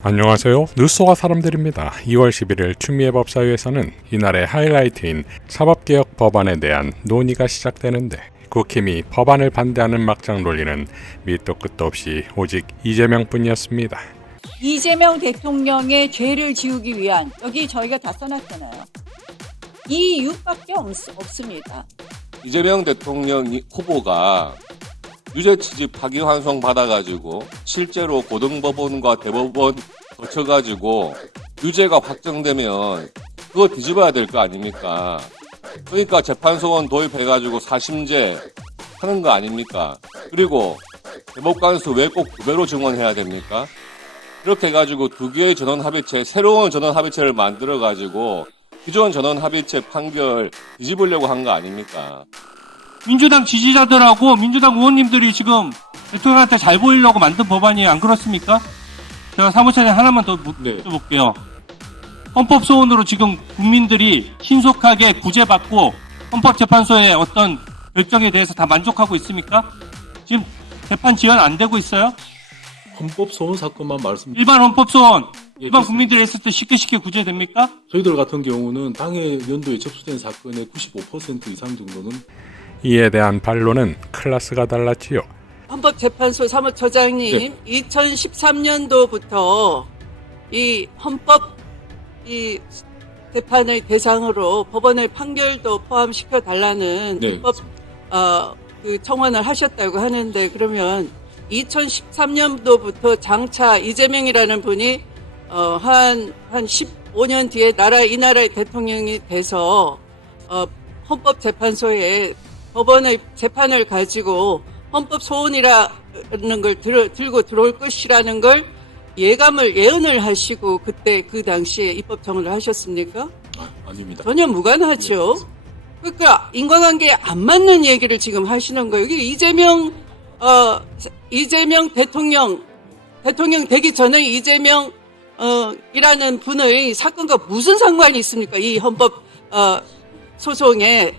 안녕하세요. 뉴스와 사람들입니다. 2월 11일 추미애 법사위에서는 이날의 하이라이트인 사법개혁 법안에 대한 논의가 시작되는데 국힘이 법안을 반대하는 막장 논리는 밑도 끝도 없이 오직 이재명뿐이었습니다. 이재명 대통령의 죄를 지우기 위한, 여기 저희가 다 써놨잖아요. 이 이유밖에 없습니다. 이재명 대통령 후보가 유죄 취지 파기환송 받아가지고 실제로 고등법원과 대법원 거쳐가지고 유죄가 확정되면 그거 뒤집어야 될 거 아닙니까? 그러니까 재판소원 도입해가지고 사심제 하는 거 아닙니까? 그리고 대법관수 왜 꼭 2배로 증원해야 됩니까? 이렇게 해가지고 두 개의 전원합의체, 새로운 전원합의체를 만들어가지고 기존 전원합의체 판결 뒤집으려고 한 거 아닙니까? 민주당 지지자들하고 민주당 의원님들이 지금 대통령한테 잘 보이려고 만든 법안이에요. 안 그렇습니까? 제가 사무처장님 하나만 더 묻어볼게요. 헌법소원으로 지금 국민들이 신속하게 구제받고 헌법재판소의 어떤 결정에 대해서 다 만족하고 있습니까? 지금 재판 지연 안 되고 있어요? 헌법소원 사건만 일반 헌법소원, 예, 일반 국민들이 했을 때 쉽게 구제됩니까? 저희들 같은 경우는 당해 연도에 접수된 사건의 95% 이상 정도는 이에 대한 반론은 클래스가 달랐지요. 헌법재판소 사무처장님, 2013년도부터 이 헌법 재판의 대상으로 법원의 판결도 포함시켜 달라는 헌법 그 청원을 하셨다고 하는데, 그러면 2013년도부터 장차 이재명이라는 분이 한 15년 뒤에 이 나라의 대통령이 돼서 헌법재판소에 법원의 재판을 가지고 헌법 소원이라는 걸 들고 들어올 것이라는 걸 예언을 하시고 그때 그 당시에 입법 청원을 하셨습니까? 아닙니다. 전혀 무관하죠. 그러니까 인과관계에 안 맞는 얘기를 지금 하시는 거예요. 이게 이재명 대통령 되기 전에 이재명 이라는 분의 사건과 무슨 상관이 있습니까? 이 헌법 소송에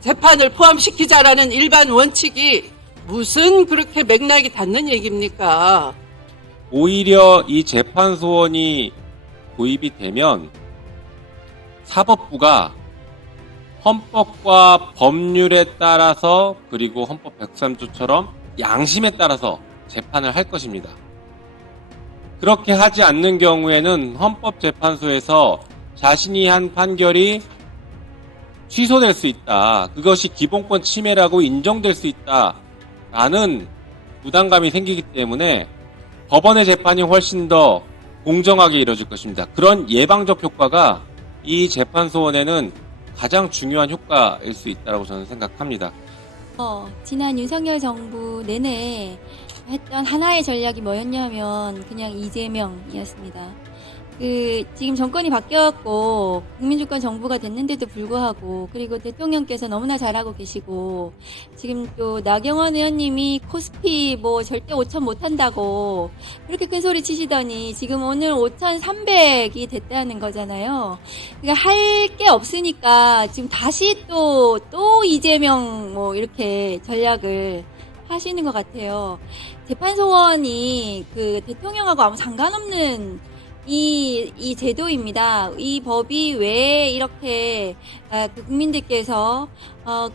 재판을 포함시키자라는 일반 원칙이 무슨 그렇게 맥락이 닿는 얘기입니까? 오히려 이 재판소원이 도입이 되면 사법부가 헌법과 법률에 따라서, 그리고 헌법 103조처럼 양심에 따라서 재판을 할 것입니다. 그렇게 하지 않는 경우에는 헌법재판소에서 자신이 한 판결이 취소될 수 있다, 그것이 기본권 침해라고 인정될 수 있다라는 부담감이 생기기 때문에 법원의 재판이 훨씬 더 공정하게 이루어질 것입니다. 그런 예방적 효과가 이 재판소원에는 가장 중요한 효과일 수 있다고 저는 생각합니다. 지난 윤석열 정부 내내 했던 하나의 전략이 뭐였냐면 그냥 이재명이었습니다. 지금 정권이 바뀌었고 국민주권 정부가 됐는데도 불구하고, 그리고 대통령께서 너무나 잘하고 계시고, 지금 또 나경원 의원님이 코스피 절대 5천 못한다고 그렇게 큰 소리 치시더니 지금 오늘 5,300이 됐다는 거잖아요. 그러니까 할 게 없으니까 지금 다시 또 이재명 이렇게 전략을 하시는 것 같아요. 재판소원이 그 대통령하고 아무 상관없는 이 제도입니다. 이 법이 왜 이렇게 국민들께서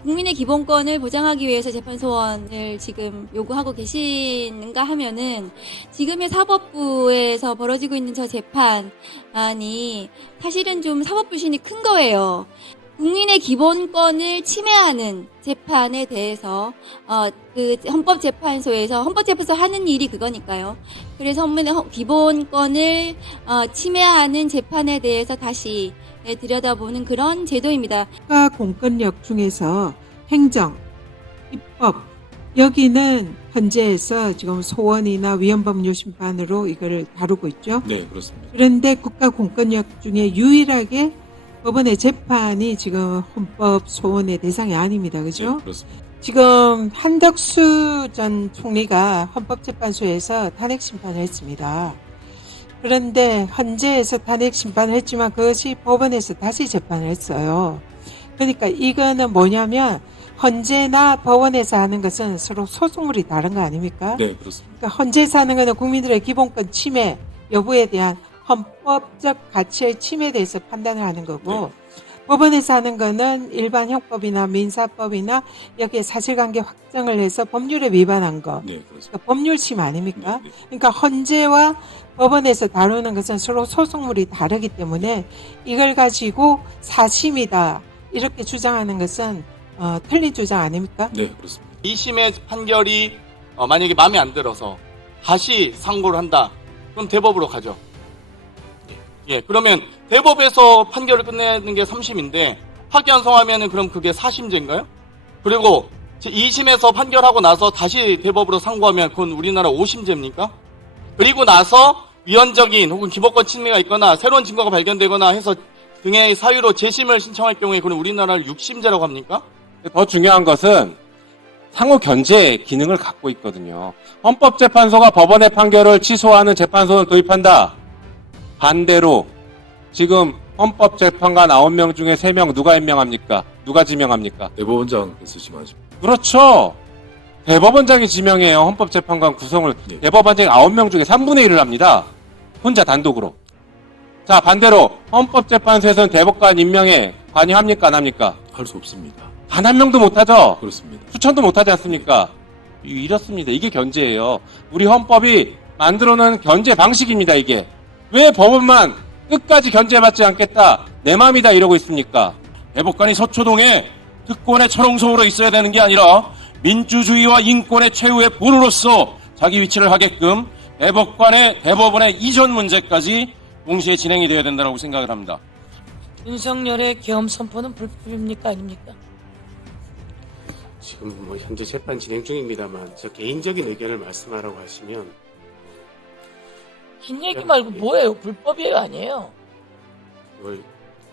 국민의 기본권을 보장하기 위해서 재판소원을 지금 요구하고 계시는가 하면은, 지금의 사법부에서 벌어지고 있는 저 재판이 사실은 좀 사법부신이 큰 거예요. 국민의 기본권을 침해하는 재판에 대해서 헌법재판소 하는 일이 그거니까요. 그래서 기본권을 침해하는 재판에 대해서 다시 들여다보는 그런 제도입니다. 국가 공권력 중에서 행정, 입법, 여기는 헌재에서 지금 소원이나 위헌법률 심판으로 이걸 다루고 있죠. 네, 그렇습니다. 그런데 국가 공권력 중에 유일하게 법원의 재판이 지금 헌법 소원의 대상이 아닙니다. 그죠? 네, 그렇습니다. 지금 한덕수 전 총리가 헌법재판소에서 탄핵 심판을 했습니다. 그런데 헌재에서 탄핵 심판을 했지만 그것이 법원에서 다시 재판을 했어요. 그러니까 이거는 뭐냐면 헌재나 법원에서 하는 것은 서로 소송물이 다른 거 아닙니까? 네, 그렇습니다. 그러니까 헌재에서 하는 것은 국민들의 기본권 침해, 여부에 대한 헌법적 가치의 침해에 대해서 판단을 하는 거고 법원에서 하는 거는 일반 형법이나 민사법이나 여기에 사실관계 확정을 해서 법률에 위반한 거. 네, 그렇습니다. 그러니까 법률 침 아닙니까? 네, 네. 그러니까 헌재와 법원에서 다루는 것은 서로 소속물이 다르기 때문에 이걸 가지고 사심이다 이렇게 주장하는 것은 틀린 주장 아닙니까? 네, 그렇습니다. 2심의 판결이 만약에 마음에 안 들어서 다시 상고를 한다. 그럼 대법으로 가죠. 예, 그러면 대법에서 판결을 끝내는 게 3심인데 파기환송하면은 그럼 그게 4심제인가요? 그리고 2심에서 판결하고 나서 다시 대법으로 상고하면 그건 우리나라 5심제입니까? 그리고 나서 위헌적인 혹은 기본권 침해가 있거나 새로운 증거가 발견되거나 해서 등의 사유로 재심을 신청할 경우에 그건 우리나라를 6심제라고 합니까? 더 중요한 것은 상호 견제 기능을 갖고 있거든요. 헌법재판소가 법원의 판결을 취소하는 재판소는 도입한다. 반대로 지금 헌법재판관 9명 중에 3명 누가 임명합니까? 누가 지명합니까? 대법원장께서 지명하죠. 그렇죠. 대법원장이 지명해요. 헌법재판관 구성을. 네. 대법원장이 9명 중에 3분의 1을 합니다. 혼자 단독으로. 자, 반대로 헌법재판소에서는 대법관 임명에 관여합니까? 안 합니까? 할 수 없습니다. 단 한 명도 못하죠? 그렇습니다. 추천도 못하지 않습니까? 이렇습니다. 이게 견제예요. 우리 헌법이 만들어놓은 견제 방식입니다. 이게. 왜 법원만 끝까지 견제받지 않겠다. 내 맘이다 이러고 있습니까? 대법관이 서초동에 특권의 철옹성으로 있어야 되는 게 아니라 민주주의와 인권의 최후의 보루로서 자기 위치를 하게끔 대법원의 이전 문제까지 동시에 진행이 되어야 된다고 생각을 합니다. 윤석열의 계엄 선포는 불법입니까 아닙니까? 지금 현재 재판 진행 중입니다만 저 개인적인 의견을 말씀하라고 하시면 긴 얘기 말고 뭐예요? 불법이에요 아니에요?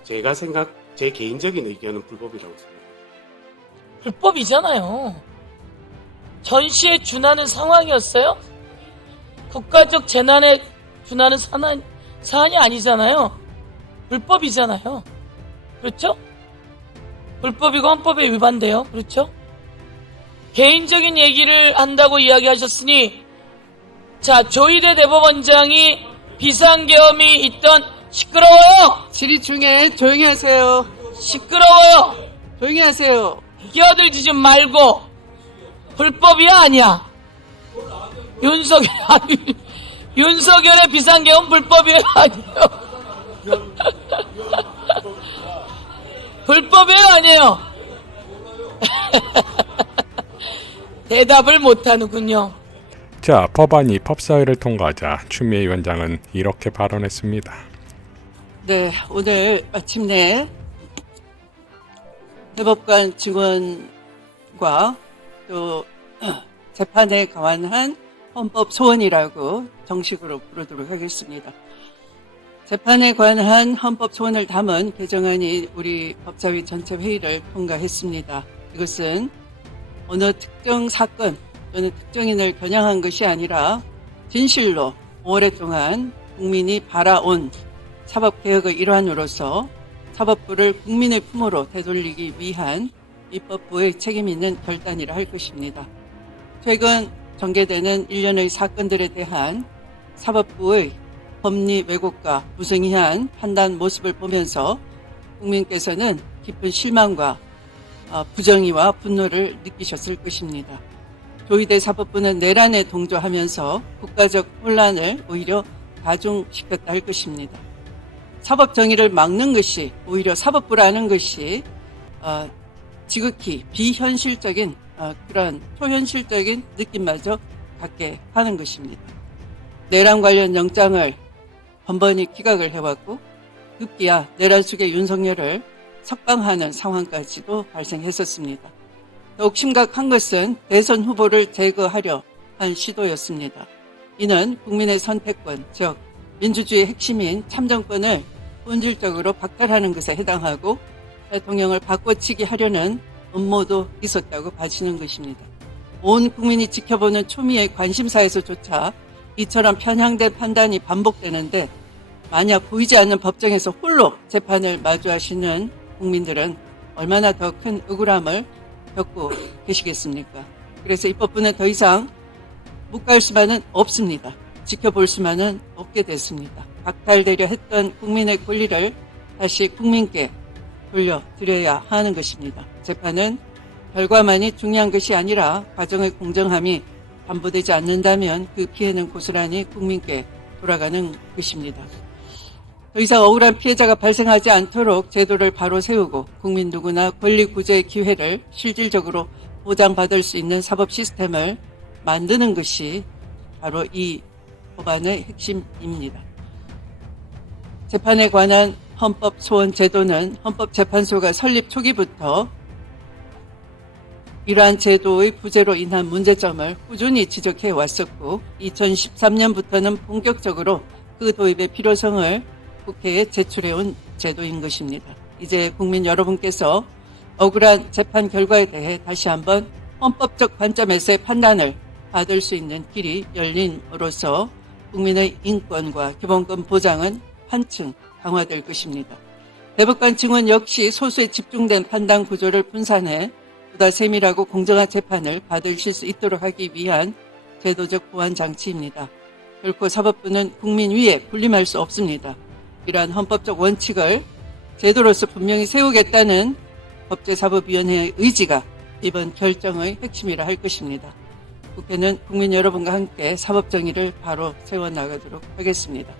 제 개인적인 의견은 불법이라고 생각합니다. 불법이잖아요. 전시에 준하는 상황이었어요? 국가적 재난에 준하는 사안이 아니잖아요. 불법이잖아요. 그렇죠? 불법이고 헌법에 위반돼요. 그렇죠? 개인적인 얘기를 한다고 이야기하셨으니 자, 조희대 대법원장이 비상계엄이 있던 시끄러워요. 질의 중에 조용히 하세요. 시끄러워요. 조용히 하세요. 끼어들지 좀 말고 불법이야 아니야? 윤석열의 비상계엄 불법이에요 아니에요? 불법이에요 아니에요? 대답을 못하는군요. 자, 법안이 법사위를 통과하자 추미애 위원장은 이렇게 발언했습니다. 네, 오늘 마침내 대법관 직원과 또 재판에 관한 헌법 소원이라고 정식으로 부르도록 하겠습니다. 재판에 관한 헌법 소원을 담은 개정안이 우리 법사위 전체 회의를 통과했습니다. 이것은 어느 특정 사건 또는 특정인을 겨냥한 것이 아니라 진실로 오랫동안 국민이 바라온 사법개혁의 일환으로서 사법부를 국민의 품으로 되돌리기 위한 입법부의 책임 있는 결단이라 할 것입니다. 최근 전개되는 일련의 사건들에 대한 사법부의 법리 왜곡과 무성의한 판단 모습을 보면서 국민께서는 깊은 실망과 부정의와 분노를 느끼셨을 것입니다. 조희대 사법부는 내란에 동조하면서 국가적 혼란을 오히려 가중시켰다 할 것입니다. 사법 정의를 막는 것이 오히려 사법부라는 것이 지극히 비현실적인 그런 초현실적인 느낌마저 갖게 하는 것입니다. 내란 관련 영장을 번번이 기각을 해왔고 급기야 내란 속의 윤석열을 석방하는 상황까지도 발생했었습니다. 더욱 심각한 것은 대선 후보를 제거하려 한 시도였습니다. 이는 국민의 선택권, 즉 민주주의의 핵심인 참정권을 본질적으로 박탈하는 것에 해당하고 대통령을 바꿔치기 하려는 음모도 있었다고 봐지는 것입니다. 온 국민이 지켜보는 초미의 관심사에서조차 이처럼 편향된 판단이 반복되는데 만약 보이지 않는 법정에서 홀로 재판을 마주하시는 국민들은 얼마나 더 큰 억울함을 겪고 계시겠습니까? 그래서 입법부는 더 이상 묵과할 수만은 없습니다. 지켜볼 수만은 없게 됐습니다. 박탈되려 했던 국민의 권리를 다시 국민께 돌려드려야 하는 것입니다. 재판은 결과만이 중요한 것이 아니라 과정의 공정함이 담보되지 않는다면 그 피해는 고스란히 국민께 돌아가는 것입니다. 더 이상 억울한 피해자가 발생하지 않도록 제도를 바로 세우고 국민 누구나 권리 구제의 기회를 실질적으로 보장받을 수 있는 사법 시스템을 만드는 것이 바로 이 법안의 핵심입니다. 재판에 관한 헌법 소원 제도는 헌법재판소가 설립 초기부터 이러한 제도의 부재로 인한 문제점을 꾸준히 지적해 왔었고 2013년부터는 본격적으로 그 도입의 필요성을 국회에 제출해온 제도인 것입니다. 이제 국민 여러분께서 억울한 재판 결과에 대해 다시 한번 헌법적 관점에서의 판단을 받을 수 있는 길이 열림으로써 국민의 인권과 기본권 보장은 한층 강화될 것입니다. 대법관 증언 역시 소수에 집중된 판단 구조를 분산해 보다 세밀하고 공정한 재판을 받으실 수 있도록 하기 위한 제도적 보완 장치입니다. 결코 사법부는 국민 위에 군림할 수 없습니다. 이러한 헌법적 원칙을 제도로서 분명히 세우겠다는 법제사법위원회의 의지가 이번 결정의 핵심이라 할 것입니다. 국회는 국민 여러분과 함께 사법정의를 바로 세워나가도록 하겠습니다.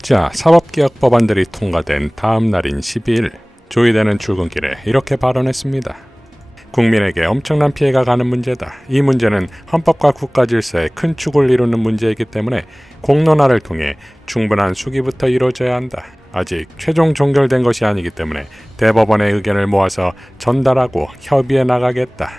자, 사법개혁 법안들이 통과된 다음 날인 12일 조의대는 출근길에 이렇게 발언했습니다. 국민에게 엄청난 피해가 가는 문제다. 이 문제는 헌법과 국가 질서에 큰 축을 이루는 문제이기 때문에 공론화를 통해 충분한 수기부터 이루어져야 한다. 아직 최종 종결된 것이 아니기 때문에 대법원의 의견을 모아서 전달하고 협의해 나가겠다.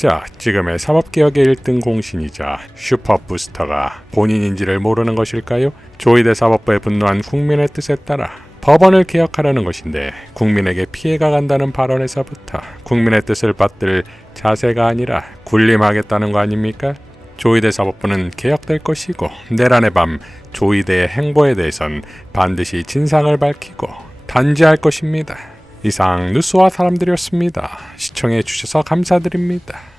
자, 지금의 사법개혁의 1등 공신이자 슈퍼부스터가 본인인지를 모르는 것일까요? 조의대 사법부에 분노한 국민의 뜻에 따라 법원을 개혁하려는 것인데 국민에게 피해가 간다는 발언에서부터 국민의 뜻을 받들 자세가 아니라 군림하겠다는 거 아닙니까? 조의대 사법부는 개혁될 것이고 내란의 밤 조의대의 행보에 대해선 반드시 진상을 밝히고 단죄할 것입니다. 이상 뉴스와 사람들이었습니다. 시청해 주셔서 감사드립니다.